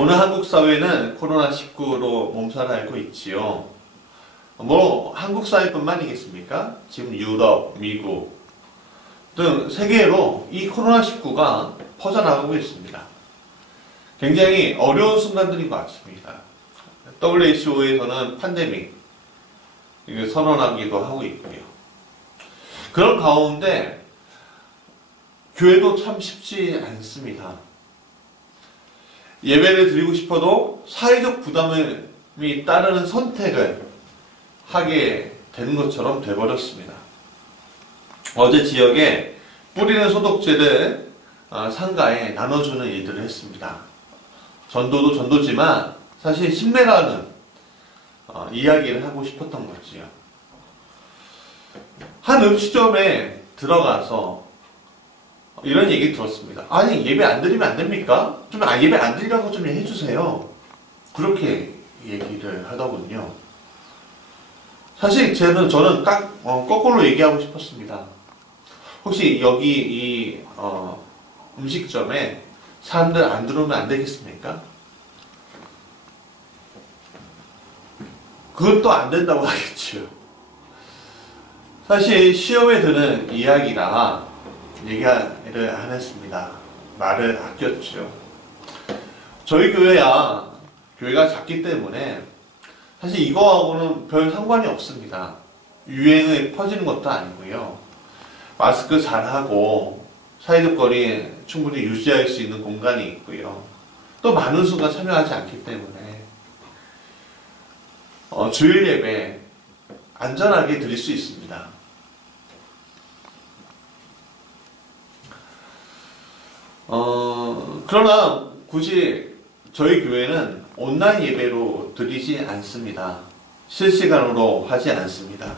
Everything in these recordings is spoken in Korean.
오늘 한국 사회는 코로나19로 몸살 앓고 있지요. 뭐 한국 사회뿐만이겠습니까? 지금 유럽, 미국 등 세계로 이 코로나19가 퍼져나가고 있습니다. 굉장히 어려운 순간들인 것 같습니다. WHO에서는 팬데믹 선언하기도 하고 있고요. 그런 가운데 교회도 참 쉽지 않습니다. 예배를 드리고 싶어도 사회적 부담이 따르는 선택을 하게 되는 것처럼 돼버렸습니다. 어제 지역에 뿌리는 소독제를 상가에 나눠주는 일들을 했습니다. 전도도 전도지만 사실 신뢰라는 이야기를 하고 싶었던 거지요. 한 음식점에 들어가서 이런 얘기 들었습니다. 아니 예배 안 드리면 안 됩니까? 좀 예배 안 드리라고 좀 해주세요. 그렇게 얘기를 하더군요. 사실 저는 딱 거꾸로 얘기하고 싶었습니다. 혹시 여기 이 음식점에 사람들 안 들어오면 안 되겠습니까? 그것도 안 된다고 하겠죠. 사실 시험에 드는 이야기라 얘기를 안 했습니다. 말을 아꼈죠. 저희 교회가 작기 때문에 사실 이거하고는 별 상관이 없습니다. 유행을 퍼지는 것도 아니고요. 마스크 잘하고 사회적 거리 충분히 유지할 수 있는 공간이 있고요. 또 많은 수가 참여하지 않기 때문에 주일 예배 안전하게 드릴 수 있습니다. 그러나 굳이 저희 교회는 온라인 예배로 드리지 않습니다. 실시간으로 하지 않습니다.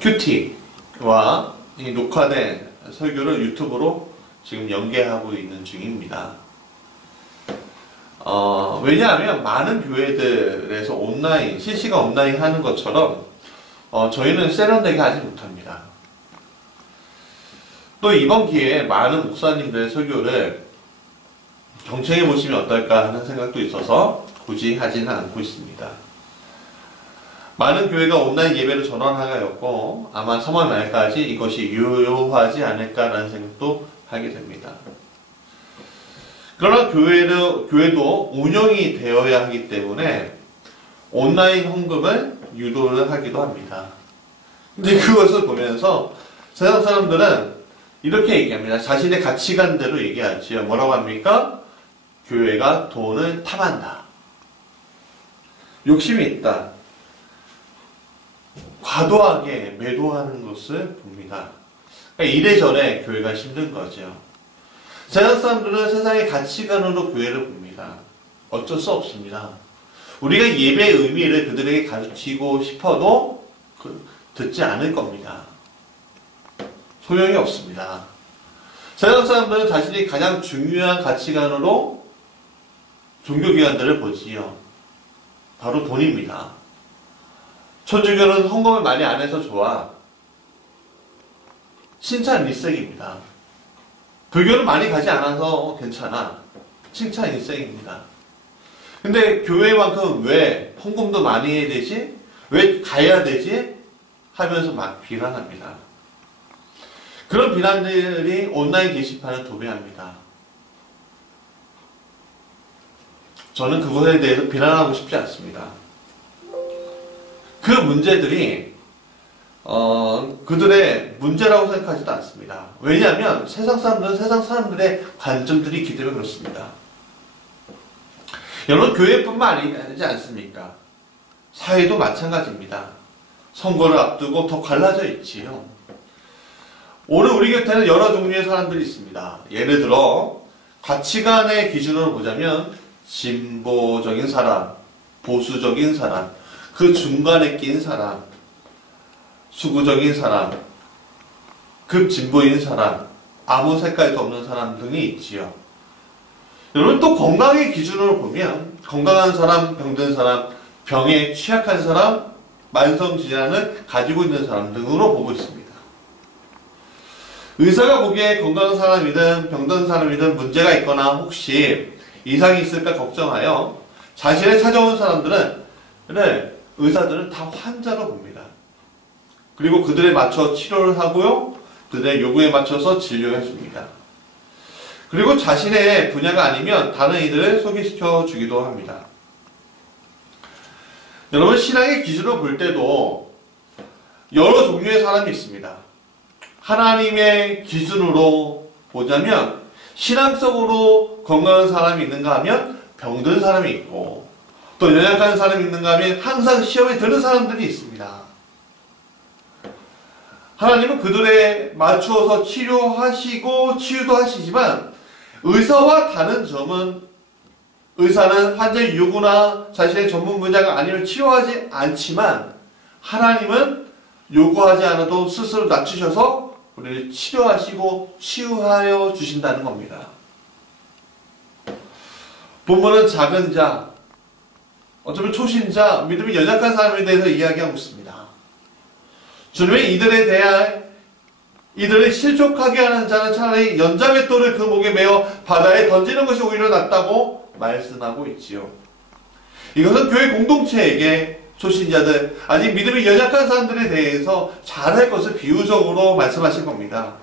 큐티와 이 녹화된 설교를 유튜브로 지금 연계하고 있는 중입니다. 왜냐하면 많은 교회들에서 실시간 온라인 하는 것처럼 저희는 세련되게 하지 못합니다. 또 이번 기회에 많은 목사님들의 설교를 경청해 보시면 어떨까 하는 생각도 있어서 굳이 하지는 않고 있습니다. 많은 교회가 온라인 예배를 전환하였고 아마 3월 말까지 이것이 유효하지 않을까라는 생각도 하게 됩니다. 그러나 교회도 운영이 되어야 하기 때문에 온라인 헌금을 유도를 하기도 합니다. 근데 그것을 보면서 세상 사람들은 이렇게 얘기합니다. 자신의 가치관대로 얘기하지요. 뭐라고 합니까? 교회가 돈을 탐한다. 욕심이 있다. 과도하게 매도하는 것을 봅니다. 그러니까 이래저래 교회가 힘든 거죠. 세상 사람들은 세상의 가치관으로 교회를 봅니다. 어쩔 수 없습니다. 우리가 예배의 의미를 그들에게 가르치고 싶어도 듣지 않을 겁니다. 소용이 없습니다. 세상 사람들은 자신이 가장 중요한 가치관으로 종교기관들을 보지요. 바로 돈입니다. 천주교는 헌금을 많이 안 해서 좋아. 칭찬 일색입니다. 불교는 많이 가지 않아서 괜찮아. 칭찬 일색입니다. 근데 교회만큼 왜 헌금도 많이 해야 되지? 왜 가야 되지? 하면서 막 비난합니다. 그런 비난들이 온라인 게시판을 도배합니다. 저는 그것에 대해서 비난하고 싶지 않습니다. 그 문제들이 그들의 문제라고 생각하지도 않습니다. 왜냐하면 세상 사람들은 세상 사람들의 관점들이 있기 때문에 그렇습니다. 여러분 교회뿐만 아니지 않습니까? 사회도 마찬가지입니다. 선거를 앞두고 더 갈라져 있지요. 오늘 우리 곁에는 여러 종류의 사람들이 있습니다. 예를 들어 가치관의 기준으로 보자면 진보적인 사람, 보수적인 사람, 그 중간에 낀 사람, 수구적인 사람, 급진보인 사람, 아무 색깔도 없는 사람 등이 있지요. 여러분 또 건강의 기준으로 보면 건강한 사람, 병든 사람, 병에 취약한 사람, 만성질환을 가지고 있는 사람 등으로 보고 있습니다. 의사가 보기에 건강한 사람이든 병든 사람이든 문제가 있거나 혹시 이상이 있을까 걱정하여 자신의 찾아온 의사들은 다 환자로 봅니다. 그리고 그들에 맞춰 치료를 하고요. 그들의 요구에 맞춰서 진료해 줍니다. 그리고 자신의 분야가 아니면 다른 이들을 소개시켜 주기도 합니다. 여러분, 신앙의 기준으로 볼 때도 여러 종류의 사람이 있습니다. 하나님의 기준으로 보자면 신앙적으로 건강한 사람이 있는가 하면 병든 사람이 있고, 또 연약한 사람이 있는가 하면 항상 시험에 드는 사람들이 있습니다. 하나님은 그들에 맞추어서 치료하시고 치유도 하시지만, 의사와 다른 점은 의사는 환자의 요구나 자신의 전문 분야가 아니면 치료하지 않지만, 하나님은 요구하지 않아도 스스로 낮추셔서 우리를 치료하시고 치유하여 주신다는 겁니다. 본문은 작은 자, 어쩌면 초신자, 믿음이 연약한 사람에 대해서 이야기하고 있습니다. 주님의 이들을 실족하게 하는 자는 차라리 연자맷돌을 그 목에 메어 바다에 던지는 것이 오히려 낫다고 말씀하고 있지요. 이것은 교회 공동체에게 초신자들, 아직 믿음이 연약한 사람들에 대해서 잘할 것을 비유적으로 말씀하신 겁니다.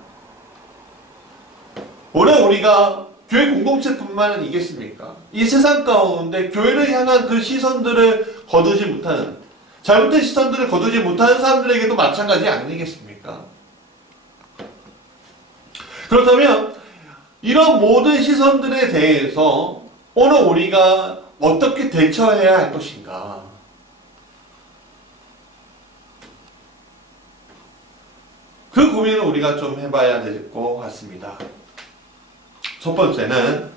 오늘 우리가 교회 공동체뿐만 아니겠습니까? 이 세상 가운데 교회를 향한 그 시선들을 거두지 못하는, 잘못된 시선들을 거두지 못하는 사람들에게도 마찬가지 아니겠습니까? 그렇다면 이런 모든 시선들에 대해서 오늘 우리가 어떻게 대처해야 할 것인가? 그 고민을 우리가 좀 해봐야 될 것 같습니다. 첫 번째는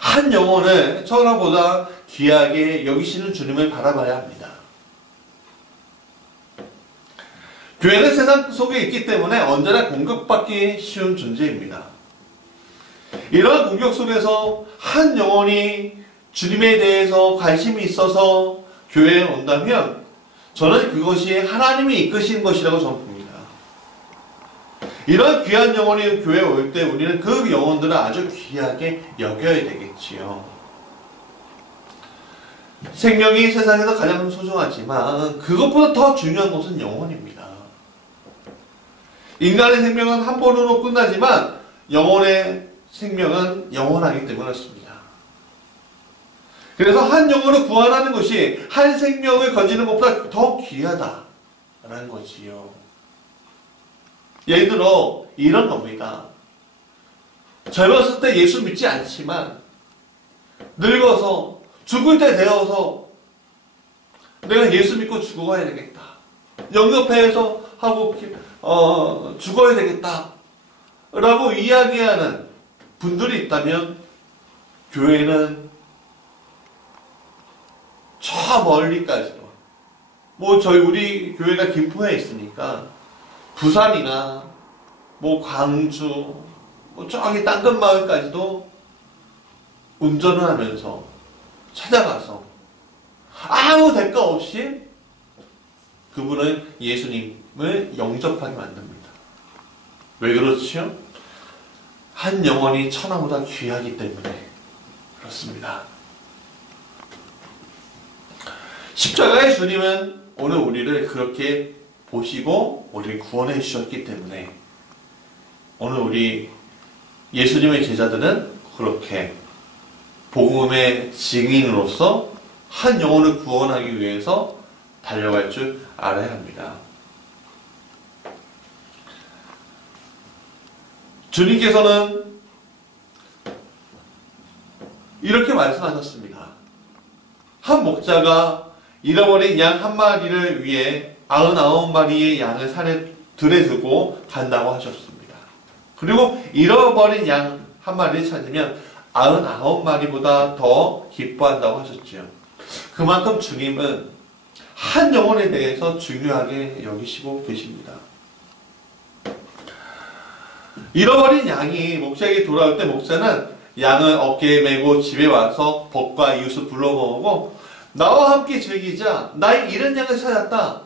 한 영혼을 천하보다 귀하게 여기시는 주님을 바라봐야 합니다. 교회는 세상 속에 있기 때문에 언제나 공격받기 쉬운 존재입니다. 이러한 공격 속에서 한 영혼이 주님에 대해서 관심이 있어서 교회에 온다면 저는 그것이 하나님이 이끄신 것이라고 저는 봅니다. 이런 귀한 영혼이 교회에 올 때 우리는 그 영혼들을 아주 귀하게 여겨야 되겠지요. 생명이 세상에서 가장 소중하지만 그것보다 더 중요한 것은 영혼입니다. 인간의 생명은 한 번으로 끝나지만 영혼의 생명은 영원하기 때문에 그렇습니다. 그래서 한 영혼을 구원하는 것이 한 생명을 건지는 것보다 더 귀하다라는 거지요. 예를 들어 이런 겁니다. 젊었을 때 예수 믿지 않지만 늙어서 죽을 때 되어서 내가 예수 믿고 죽어야 되겠다. 영접해서 하고 죽어야 되겠다. 라고 이야기하는 분들이 있다면 교회는 저 멀리까지도 우리 교회가 김포에 있으니까 부산이나 광주 저기 땅끝 마을까지도 운전을 하면서 찾아가서 아무 대가 없이 그분은 예수님을 영접하게 만듭니다. 왜 그렇지요? 한 영혼이 천하보다 귀하기 때문에 그렇습니다. 십자가의 주님은 오늘 우리를 그렇게 보시고 우리를 구원해 주셨기 때문에 오늘 우리 예수님의 제자들은 그렇게 복음의 증인으로서 한 영혼을 구원하기 위해서 달려갈 줄 알아야 합니다. 주님께서는 이렇게 말씀하셨습니다. 한 목자가 잃어버린 양 한 마리를 위해 99마리의 양을 산에 들에 두고 간다고 하셨습니다. 그리고 잃어버린 양 한 마리를 찾으면 99마리보다 더 기뻐한다고 하셨지요. 그만큼 주님은 한 영혼에 대해서 중요하게 여기시고 계십니다. 잃어버린 양이 목자에게 돌아올 때 목자는 양을 어깨에 메고 집에 와서 벗과 이웃을 불러 모으고 나와 함께 즐기자, 나의 잃은 양을 찾았다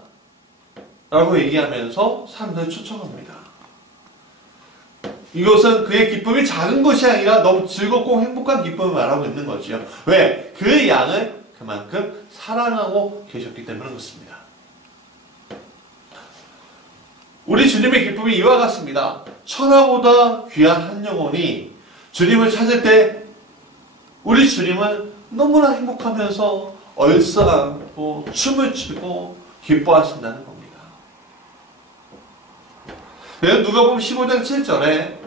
라고 얘기하면서 사람들을 초청합니다. 이것은 그의 기쁨이 작은 것이 아니라 너무 즐겁고 행복한 기쁨을 말하고 있는 거지요. 왜? 그 양을 그만큼 사랑하고 계셨기 때문에 그렇습니다. 우리 주님의 기쁨이 이와 같습니다. 천하보다 귀한 한 영혼이 주님을 찾을 때 우리 주님은 너무나 행복하면서 얼싸안고 춤을 추고 기뻐하신다는 겁니다. 누가복음 15장 7절에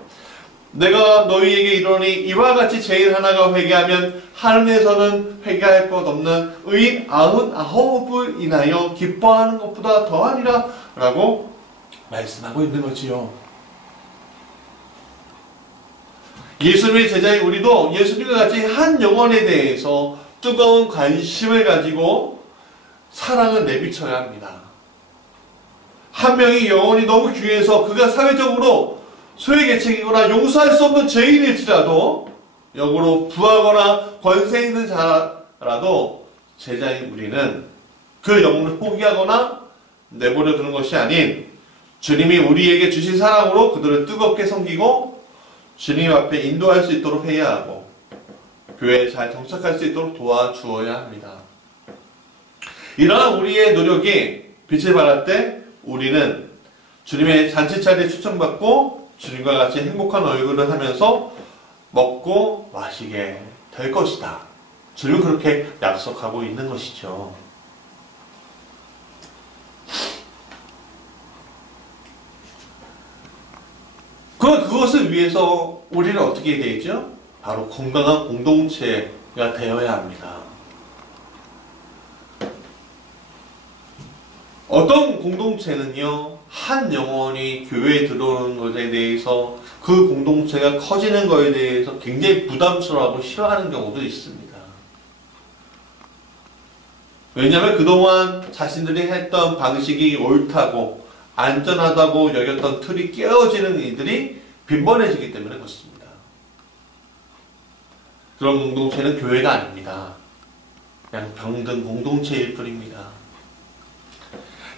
내가 너희에게 이르노니 이와 같이 죄인 하나가 회개하면 하늘에서는 회개할 것 없는 의인 99을 인하여 기뻐하는 것보다 더하니라 라고 말씀하고 있는 거지요. 예수님의 제자인 우리도 예수님과 같이 한 영혼에 대해서 뜨거운 관심을 가지고 사랑을 내비쳐야 합니다. 한 명의 영혼이 너무 귀해서 그가 사회적으로 소외계층이거나 용서할 수 없는 죄인일지라도 역으로 부하거나 권세 있는 자라도 제자인 우리는 그 영혼을 포기하거나 내버려 두는 것이 아닌 주님이 우리에게 주신 사랑으로 그들을 뜨겁게 섬기고 주님 앞에 인도할 수 있도록 해야 하고 교회에 잘 정착할 수 있도록 도와주어야 합니다. 이러한 우리의 노력이 빛을 발할 때 우리는 주님의 잔치자리에 초청받고 주님과 같이 행복한 얼굴을 하면서 먹고 마시게 될 것이다. 주님은 그렇게 약속하고 있는 것이죠. 그것을 위해서 우리는 어떻게 해야 되죠? 바로 건강한 공동체가 되어야 합니다. 어떤 공동체는요, 한 영혼이 교회에 들어오는 것에 대해서 그 공동체가 커지는 것에 대해서 굉장히 부담스러워하고 싫어하는 경우도 있습니다. 왜냐하면 그동안 자신들이 했던 방식이 옳다고 안전하다고 여겼던 틀이 깨어지는 이들이 빈번해지기 때문에 그렇습니다. 그런 공동체는 교회가 아닙니다. 그냥 병든 공동체일 뿐입니다.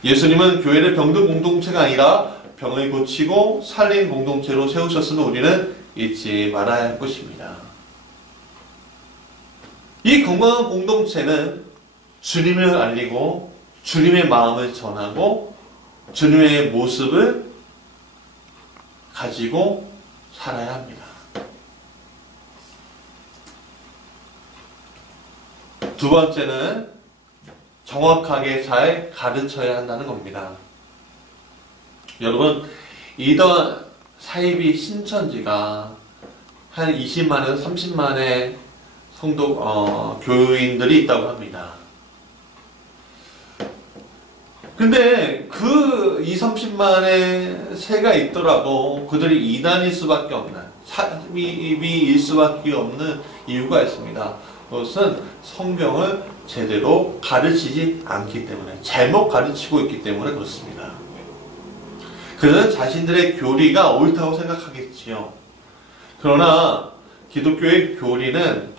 예수님은 교회를 병든 공동체가 아니라 병을 고치고 살린 공동체로 세우셨음을 우리는 잊지 말아야 할 것입니다. 이 건강한 공동체는 주님을 알리고 주님의 마음을 전하고 주님의 모습을 가지고 살아야 합니다. 두 번째는 정확하게 잘 가르쳐야 한다는 겁니다. 여러분, 이던 사이비 신천지가 한 20만에서 30만의 성도, 교인들이 있다고 합니다. 근데 그 20-30만의 새가 있더라도 그들이 이단일 수밖에 없는, 사이비일 수밖에 없는 이유가 있습니다. 그것은 성경을 제대로 가르치지 않기 때문에, 잘못 가르치고 있기 때문에 그렇습니다. 그들은 자신들의 교리가 옳다고 생각하겠지요. 그러나 기독교의 교리는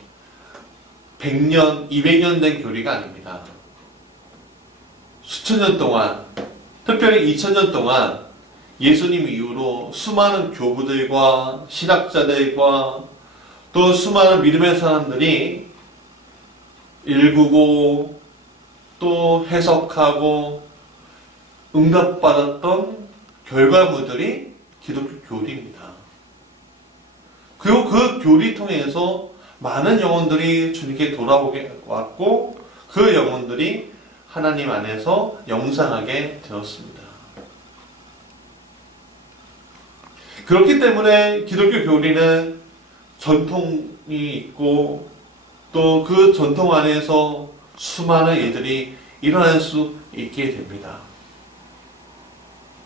100년, 200년 된 교리가 아닙니다. 수천 년 동안, 특별히 2000년 동안 예수님 이후로 수많은 교부들과 신학자들과 또 수많은 믿음의 사람들이 읽고 또 해석하고 응답받았던 결과물들이 기독교 교리입니다. 그리고 그 교리 통해서 많은 영혼들이 주님께 돌아오게 왔고 그 영혼들이 하나님 안에서 영상하게 되었습니다. 그렇기 때문에 기독교 교리는 전통이 있고 또 그 전통 안에서 수많은 일들이 일어날 수 있게 됩니다.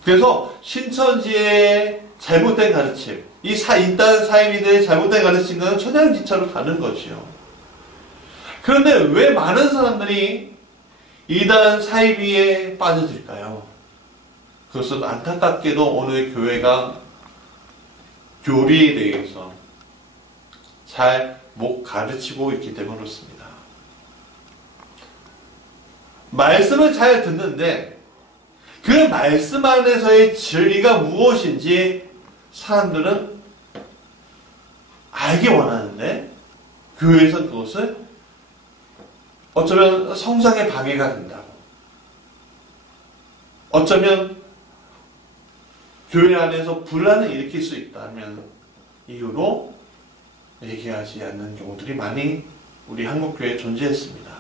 그래서 신천지의 잘못된 가르침, 이 이단 사이비들의 잘못된 가르침과는 천양지차로 다른 것이요. 그런데 왜 많은 사람들이 이단 사이비에 빠져들까요? 그것은 안타깝게도 오늘 교회가 교리에 대해서 잘 못 가르치고 있기 때문에 그렇습니다. 말씀을 잘 듣는데 그 말씀 안에서의 진리가 무엇인지 사람들은 알기 원하는데 교회에서 그것을 어쩌면 성장의 방해가 된다고, 어쩌면 교회 안에서 분란을 일으킬 수 있다면 이유로 얘기하지 않는 경우들이 많이 우리 한국교회에 존재했습니다.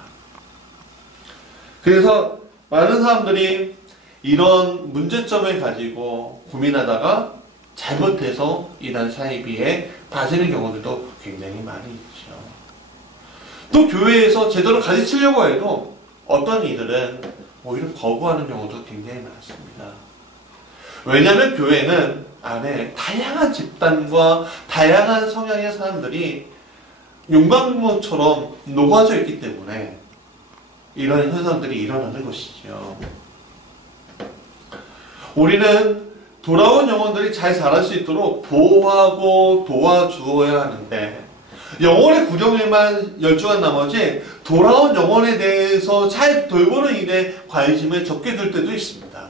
그래서 많은 사람들이 이런 문제점을 가지고 고민하다가 잘못해서 이단 사이비에 빠지는 경우들도 굉장히 많이 있죠. 또 교회에서 제대로 가르치려고 해도 어떤 이들은 오히려 거부하는 경우도 굉장히 많습니다. 왜냐하면 교회는 안에 다양한 집단과 다양한 성향의 사람들이 용광로처럼 녹아져 있기 때문에 이런 현상들이 일어나는 것이죠. 우리는 돌아온 영혼들이 잘 자랄 수 있도록 보호하고 도와주어야 하는데, 영혼의 구령에만 열중한 나머지 돌아온 영혼에 대해서 잘 돌보는 일에 관심을 적게 둘 때도 있습니다.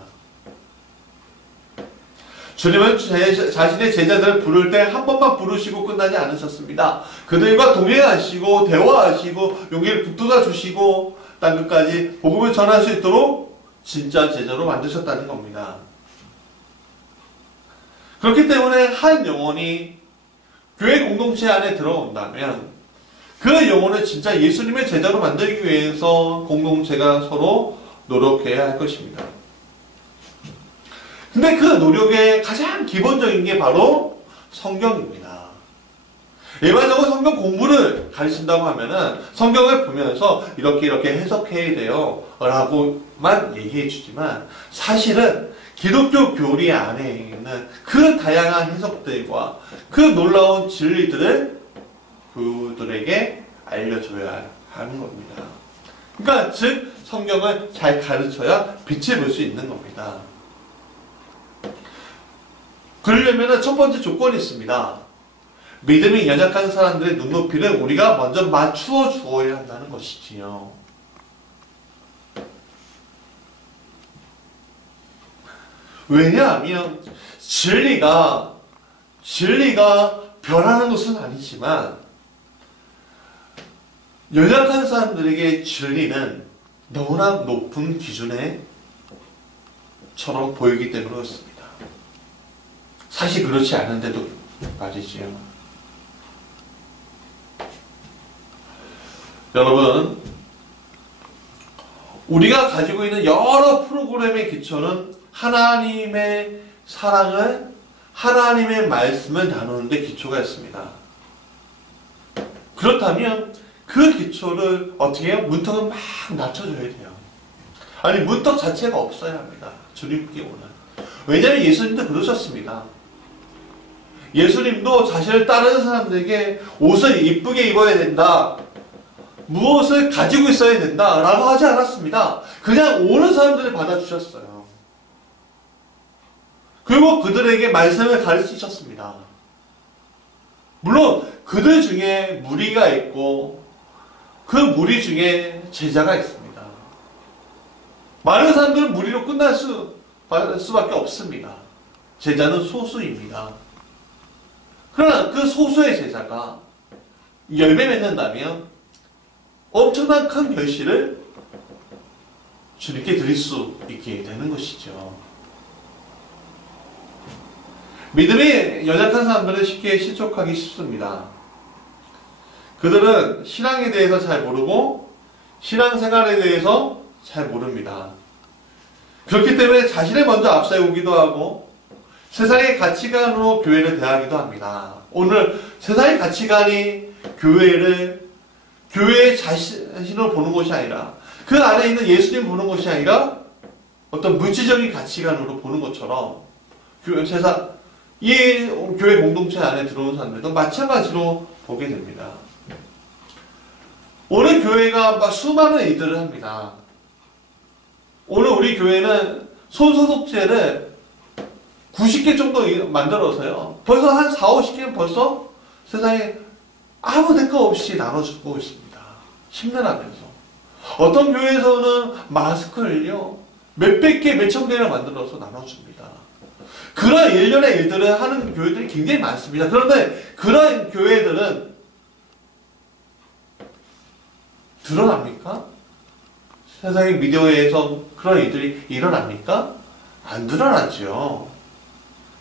주님은 자신의 제자들을 부를 때 한 번만 부르시고 끝나지 않으셨습니다. 그들과 동행하시고 대화하시고 용기를 북돋아 주시고 땅끝까지 복음을 전할 수 있도록 진짜 제자로 만드셨다는 겁니다. 그렇기 때문에 한 영혼이 교회 공동체 안에 들어온다면 그 영혼을 진짜 예수님의 제자로 만들기 위해서 공동체가 서로 노력해야 할 것입니다. 근데 그 노력의 가장 기본적인 게 바로 성경입니다. 일반적으로 성경 공부를 가르친다고 하면은 성경을 보면서 이렇게 해석해야 돼요 라고만 얘기해 주지만, 사실은 기독교 교리 안에 있는 그 다양한 해석들과 그 놀라운 진리들을 그들에게 알려줘야 하는 겁니다. 그러니까 즉 성경을 잘 가르쳐야 빛을 볼 수 있는 겁니다. 그러려면 첫 번째 조건이 있습니다. 믿음이 연약한 사람들의 눈높이를 우리가 먼저 맞추어 주어야 한다는 것이지요. 왜냐하면 진리가 변하는 것은 아니지만 연약한 사람들에게 진리는 너무나 높은 기준에 처럼 보이기 때문에 그렇습니다. 사실 그렇지 않은데도 말이지요. 여러분, 우리가 가지고 있는 여러 프로그램의 기초는 하나님의 사랑을, 하나님의 말씀을 나누는 데 기초가 있습니다. 그렇다면 그 기초를 어떻게 해요? 문턱은 막 낮춰줘야 돼요. 아니, 문턱 자체가 없어야 합니다. 주님께 오는. 왜냐하면 예수님도 그러셨습니다. 예수님도 자신을 따르는 사람들에게 옷을 이쁘게 입어야 된다, 무엇을 가지고 있어야 된다 라고 하지 않았습니다. 그냥 오는 사람들을 받아주셨어요. 그리고 그들에게 말씀을 가르치셨습니다. 물론 그들 중에 무리가 있고 그 무리 중에 제자가 있습니다. 많은 사람들은 무리로 끝날 수밖에 없습니다. 제자는 소수입니다. 그러나 그 소수의 제자가 열매 맺는다면 엄청난 큰 결실을 주님께 드릴 수 있게 되는 것이죠. 믿음이 연약한 사람들은 쉽게 실족하기 쉽습니다. 그들은 신앙에 대해서 잘 모르고 신앙생활에 대해서 잘 모릅니다. 그렇기 때문에 자신을 먼저 앞세우기도 하고 세상의 가치관으로 교회를 대하기도 합니다. 오늘 세상의 가치관이 교회의 자신을 보는 것이 아니라, 그 안에 있는 예수님 보는 것이 아니라 어떤 물질적인 가치관으로 보는 것처럼 이 교회 공동체 안에 들어오는 사람들도 마찬가지로 보게 됩니다. 오늘 교회가 막 수많은 일들을 합니다. 오늘 우리 교회는 손소독제를 90개 정도 만들어서요, 벌써 한 4, 50개는 벌써 세상에 아무 대가 없이 나눠주고 있습니다. 힘내라면서. 어떤 교회에서는 마스크를요, 몇백 개, 몇천 개를 만들어서 나눠줍니다. 그런 일련의 일들을 하는 교회들이 굉장히 많습니다. 그런데 그런 교회들은 드러납니까? 세상의 미디어에서 그런 일들이 일어납니까? 안 드러나죠.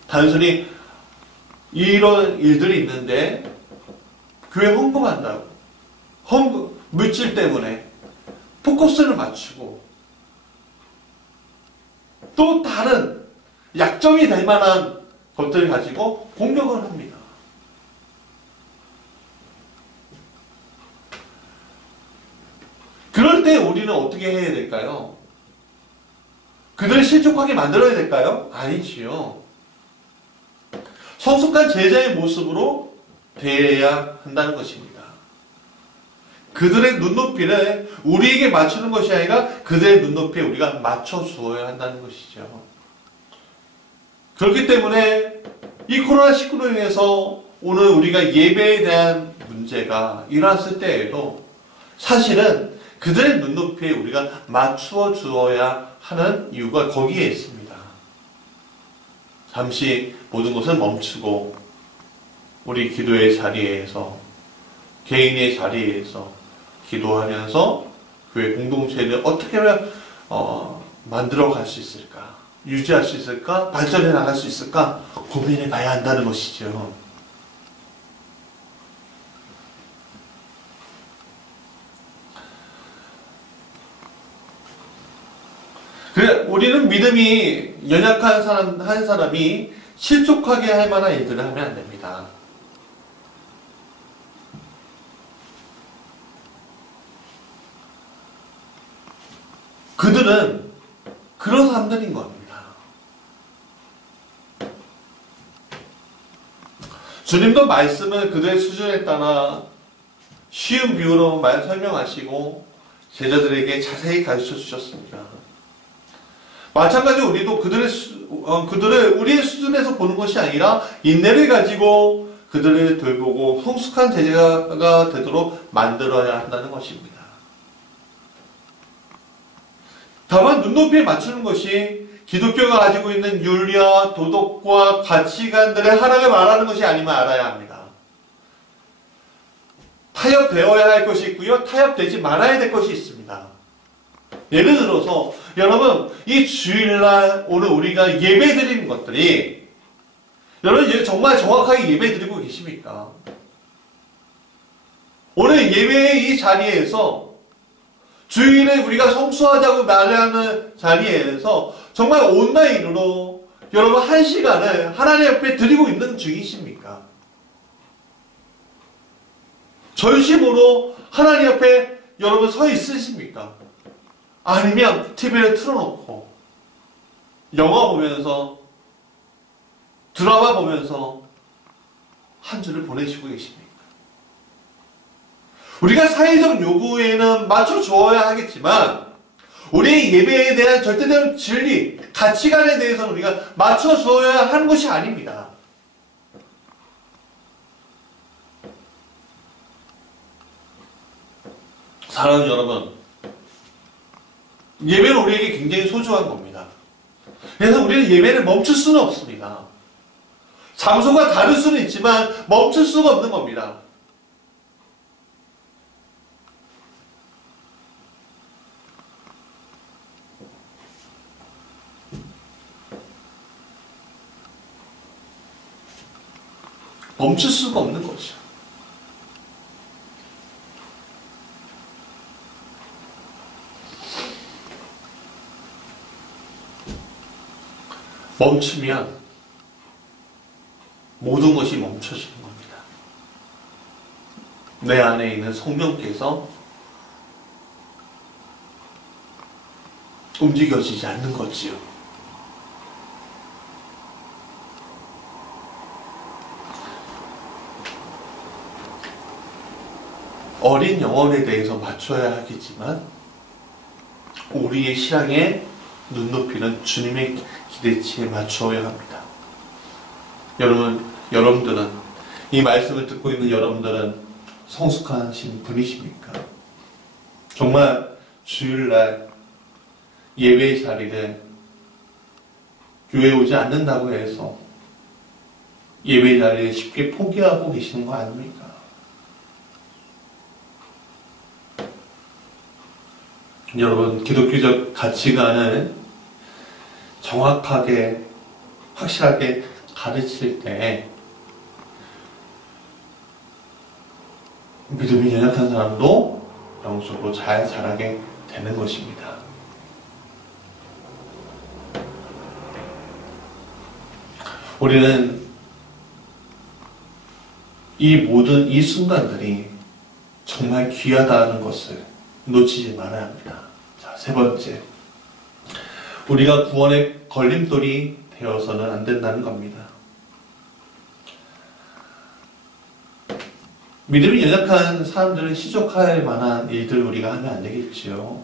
단순히 이런 일들이 있는데 교회 헌금한다고 물질 때문에 포커스를 맞추고 또 다른 약점이 될 만한 것들을 가지고 공격을 합니다. 그럴 때 우리는 어떻게 해야 될까요? 그들을 실족하게 만들어야 될까요? 아니지요. 성숙한 제자의 모습으로 대해야 한다는 것입니다. 그들의 눈높이를 우리에게 맞추는 것이 아니라 그들의 눈높이에 우리가 맞춰주어야 한다는 것이죠. 그렇기 때문에 이 코로나19로 인해서 오늘 우리가 예배에 대한 문제가 일어났을 때에도 사실은 그들의 눈높이에 우리가 맞추어 주어야 하는 이유가 거기에 있습니다. 잠시 모든 것을 멈추고 우리 기도의 자리에서 개인의 자리에서 기도하면서 교회 공동체를 어떻게 하면 만들어 갈 수 있을까? 유지할 수 있을까? 발전해 나갈 수 있을까? 고민해 봐야 한다는 것이죠. 그래, 우리는 믿음이 연약한 한 사람이 실족하게 할 만한 일들을 하면 안 됩니다. 그들은 그런 사람들인 겁니다. 주님도 말씀을 그들의 수준에 따라 쉬운 비유로 설명하시고 제자들에게 자세히 가르쳐 주셨습니다. 마찬가지로 우리도 그들을 우리의 수준에서 보는 것이 아니라 인내를 가지고 그들을 돌보고 성숙한 제자가 되도록 만들어야 한다는 것입니다. 다만 눈높이에 맞추는 것이 기독교가 가지고 있는 윤리와 도덕과 가치관들의 하락을 말하는 것이 아님을 알아야 합니다. 타협되어야 할 것이 있고요. 타협되지 말아야 될 것이 있습니다. 예를 들어서 여러분 이 주일날 오늘 우리가 예배드리는 것들이 여러분 정말 정확하게 예배드리고 계십니까? 오늘 예배의 이 자리에서 주일에 우리가 성수하자고 말하는 자리에서 정말 온라인으로 여러분 한 시간을 하나님 앞에 드리고 있는 중이십니까? 전심으로 하나님 앞에 여러분 서 있으십니까? 아니면 TV를 틀어놓고 영화 보면서 드라마 보면서 한 주를 보내시고 계십니까? 우리가 사회적 요구에는 맞춰주어야 하겠지만 우리의 예배에 대한 절대적인 진리, 가치관에 대해서는 우리가 맞춰주어야 하는 것이 아닙니다. 사랑하는 여러분, 예배는 우리에게 굉장히 소중한 겁니다. 그래서 우리는 예배를 멈출 수는 없습니다. 장소가 다를 수는 있지만 멈출 수가 없는 겁니다. 멈출 수가 없는 거죠. 멈추면 모든 것이 멈춰지는 겁니다. 내 안에 있는 성령께서 움직여지지 않는 거지요. 어린 영혼에 대해서 맞춰야 하겠지만 우리의 신앙의 눈높이는 주님의 기대치에 맞추어야 합니다. 여러분들은 이 말씀을 듣고 있는 여러분들은 성숙하신 분이십니까? 정말 주일날 예배의 자리를 교회에 오지 않는다고 해서 예배 자리를 쉽게 포기하고 계시는 거 아닙니까? 여러분, 기독교적 가치관을 정확하게, 확실하게 가르칠 때 믿음이 연약한 사람도 영적으로 잘 자라게 되는 것입니다. 우리는 이 순간들이 정말 귀하다는 것을 놓치지 말아야 합니다. 자, 세 번째. 우리가 구원의 걸림돌이 되어서는 안 된다는 겁니다. 믿음이 연약한 사람들을 시족할 만한 일들을 우리가 하면 안 되겠지요.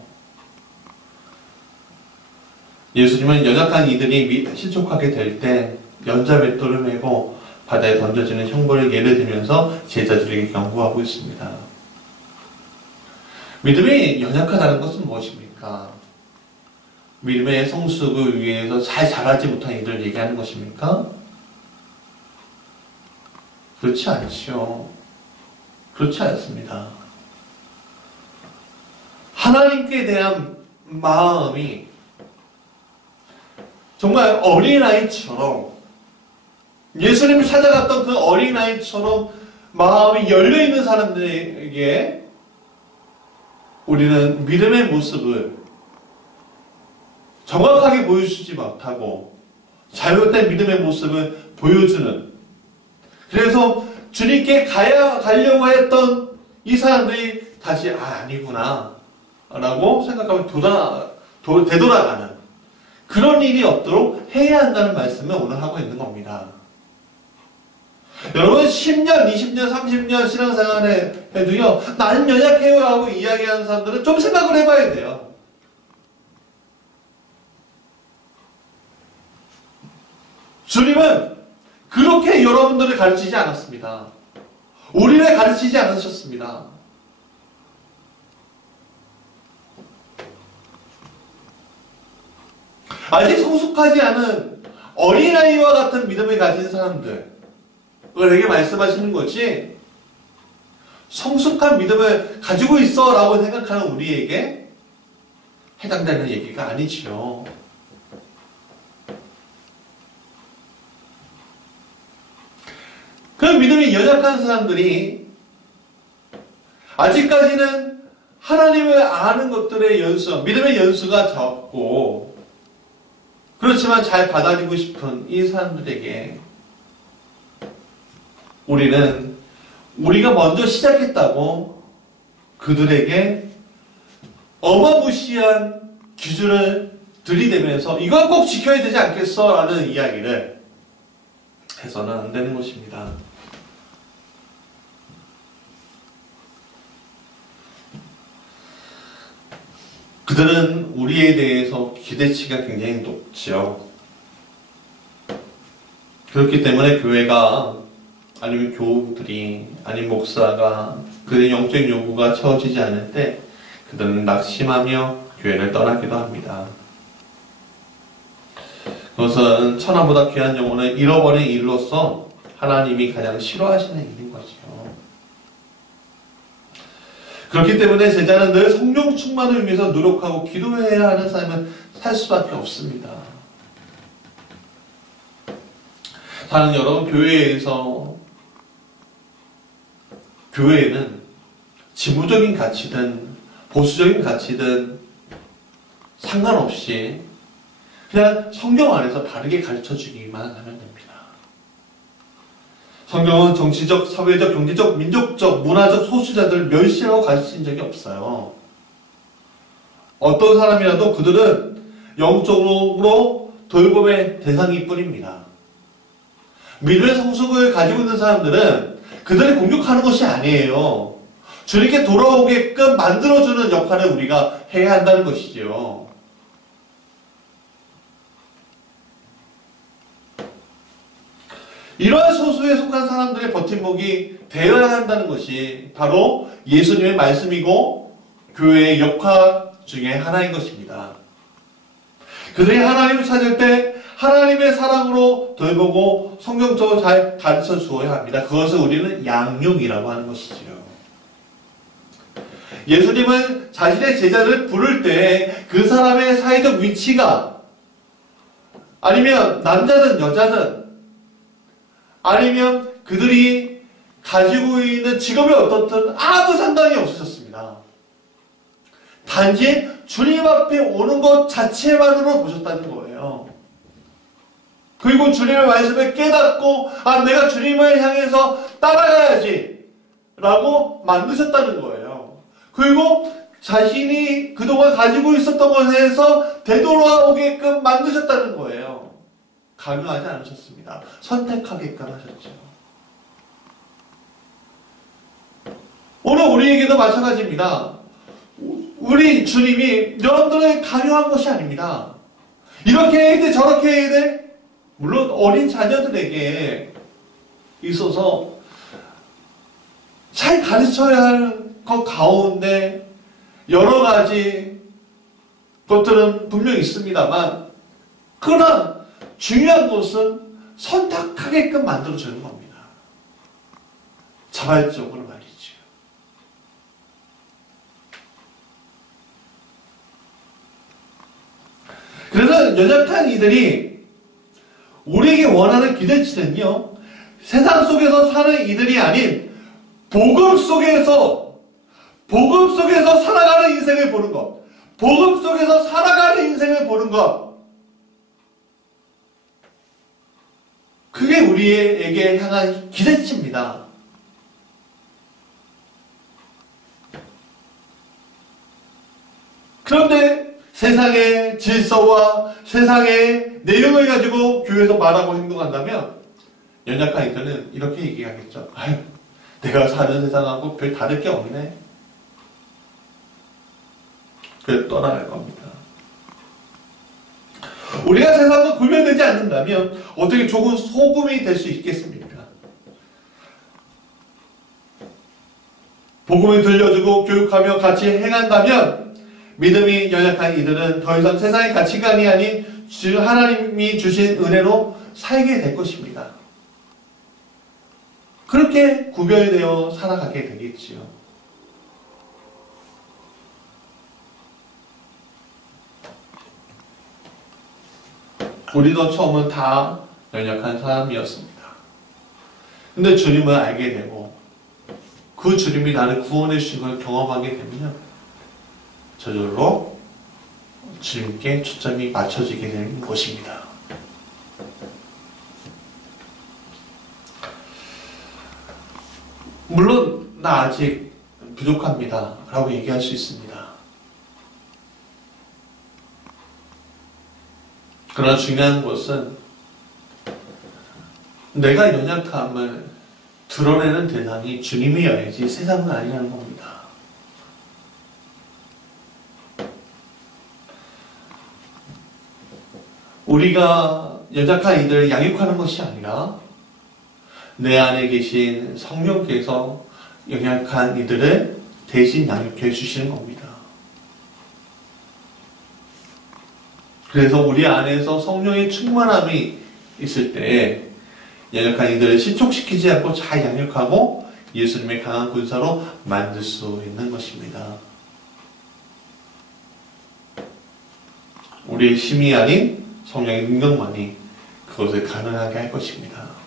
예수님은 연약한 이들이 실족하게 될 때 연자맷돌을 메고 바다에 던져지는 형벌을 예를 들면서 제자들에게 경고하고 있습니다. 믿음이 연약하다는 것은 무엇입니까? 믿음의 성숙을 위해서 잘 자라지 못한 이들을 얘기하는 것입니까? 그렇지 않지요. 그렇지 않습니다. 하나님께 대한 마음이 정말 어린아이처럼, 예수님을 찾아갔던 그 어린아이처럼 마음이 열려있는 사람들에게 우리는 믿음의 모습을 정확하게 보여주지 못하고 잘못된 믿음의 모습을 보여주는, 그래서 주님께 가려고 했던 이 사람들이 다시 아니구나 라고 생각하면 되돌아가는 그런 일이 없도록 해야 한다는 말씀을 오늘 하고 있는 겁니다. 여러분 10년, 20년, 30년 신앙생활에 해도요, 나는 연약해요 라고 이야기하는 사람들은 좀 생각을 해봐야 돼요. 주님은 그렇게 여러분들을 가르치지 않았습니다. 우리를 가르치지 않으셨습니다. 아직 성숙하지 않은 어린아이와 같은 믿음을 가진 사람들에게 말씀하시는 것이 성숙한 믿음을 가지고 있어 라고 생각하는 우리에게 해당되는 얘기가 아니지요. 그 믿음이 연약한 사람들이 아직까지는 하나님을 아는 것들의 연수, 믿음의 연수가 적고 그렇지만 잘 받아들이고 싶은 이 사람들에게 우리는 우리가 먼저 시작했다고 그들에게 어마무시한 기준을 들이대면서 이건 꼭 지켜야 되지 않겠어? 라는 이야기를 해서는 안 되는 것입니다. 그들은 우리에 대해서 기대치가 굉장히 높죠. 그렇기 때문에 교회가 아니면 교우들이 아니면 목사가 그들의 영적 요구가 채워지지 않을 때 그들은 낙심하며 교회를 떠나기도 합니다. 그것은 천하보다 귀한 영혼을 잃어버린 일로서 하나님이 가장 싫어하시는 일인 거죠. 그렇기 때문에 제자는 늘 성령 충만을 위해서 노력하고 기도해야 하는 삶을 살 수밖에 없습니다. 사는 여러분, 교회에는 지부적인 가치든 보수적인 가치든 상관없이 그냥 성경 안에서 바르게 가르쳐주기만 하면 됩니다. 성경은 정치적, 사회적, 경제적, 민족적, 문화적 소수자들을 멸시하고 가르친 적이 없어요. 어떤 사람이라도 그들은 영적으로 돌봄의 대상일 뿐입니다. 믿음의 성숙을 가지고 있는 사람들은 그들을 공격하는 것이 아니에요. 주님께 돌아오게끔 만들어주는 역할을 우리가 해야 한다는 것이죠. 이러한 소수에 속한 사람들의 버팀목이 되어야 한다는 것이 바로 예수님의 말씀이고 교회의 역할 중에 하나인 것입니다. 그들이 하나님을 찾을 때 하나님의 사랑으로 돌보고 성경적으로 잘 가르쳐 주어야 합니다. 그것을 우리는 양육이라고 하는 것이지요. 예수님은 자신의 제자를 부를 때 그 사람의 사회적 위치가 아니면 남자든 여자든 아니면 그들이 가지고 있는 직업이 어떻든 아무 상관이 없으셨습니다. 단지 주님 앞에 오는 것 자체만으로 보셨다는 거예요. 그리고 주님의 말씀을 깨닫고 내가 주님을 향해서 따라가야지 라고 만드셨다는 거예요. 그리고 자신이 그동안 가지고 있었던 것에서 되돌아오게끔 만드셨다는 거예요. 강요하지 않으셨습니다. 선택하게끔 하셨죠. 오늘 우리에게도 마찬가지입니다. 우리 주님이 여러분들을 강요한 것이 아닙니다. 이렇게 해야 돼, 저렇게 해야 돼. 물론 어린 자녀들에게 있어서 잘 가르쳐야 할 것 가운데 여러 가지 것들은 분명히 있습니다만, 그러나 중요한 것은 선택하게끔 만들어주는 겁니다. 자발적으로 말이죠. 그래서 연약한 이들이 우리에게 원하는 기대치는요, 세상 속에서 사는 이들이 아닌 복음 속에서 살아가는 인생을 보는 것, 복음 속에서 살아가는 인생을 보는 것, 그게 우리에게 향한 기대치입니다. 그런데 세상의 질서와 세상의 내용을 가지고 교회에서 말하고 행동한다면 연약한 이들은 이렇게 얘기하겠죠. 아유, 내가 사는 세상하고 별 다를 게 없네. 그래서 떠나갈 겁니다. 우리가 세상과 구별되지 않는다면 어떻게 좋은 소금이 될 수 있겠습니까? 복음을 들려주고 교육하며 같이 행한다면 믿음이 연약한 이들은 더 이상 세상의 가치관이 아닌 하나님이 주신 은혜로 살게 될 것입니다. 그렇게 구별되어 살아가게 되겠지요. 우리도 처음은 다 연약한 사람이었습니다. 근데 주님을 알게 되고 그 주님이 나를 구원해 주신 걸 경험하게 되면 저절로 주님께 초점이 맞춰지게 되는 것입니다. 물론 나 아직 부족합니다 라고 얘기할 수 있습니다. 그러나 중요한 것은 내가 연약함을 드러내는 대상이 주님이어야지 세상은 아니라는 겁니다. 우리가 연약한 이들을 양육하는 것이 아니라 내 안에 계신 성령께서 연약한 이들을 대신 양육해 주시는 겁니다. 그래서 우리 안에서 성령의 충만함이 있을 때 연약한 이들을 실족시키지 않고 잘 양육하고 예수님의 강한 군사로 만들 수 있는 것입니다. 우리의 힘이 아닌 성령의 능력만이 그것을 가능하게 할 것입니다.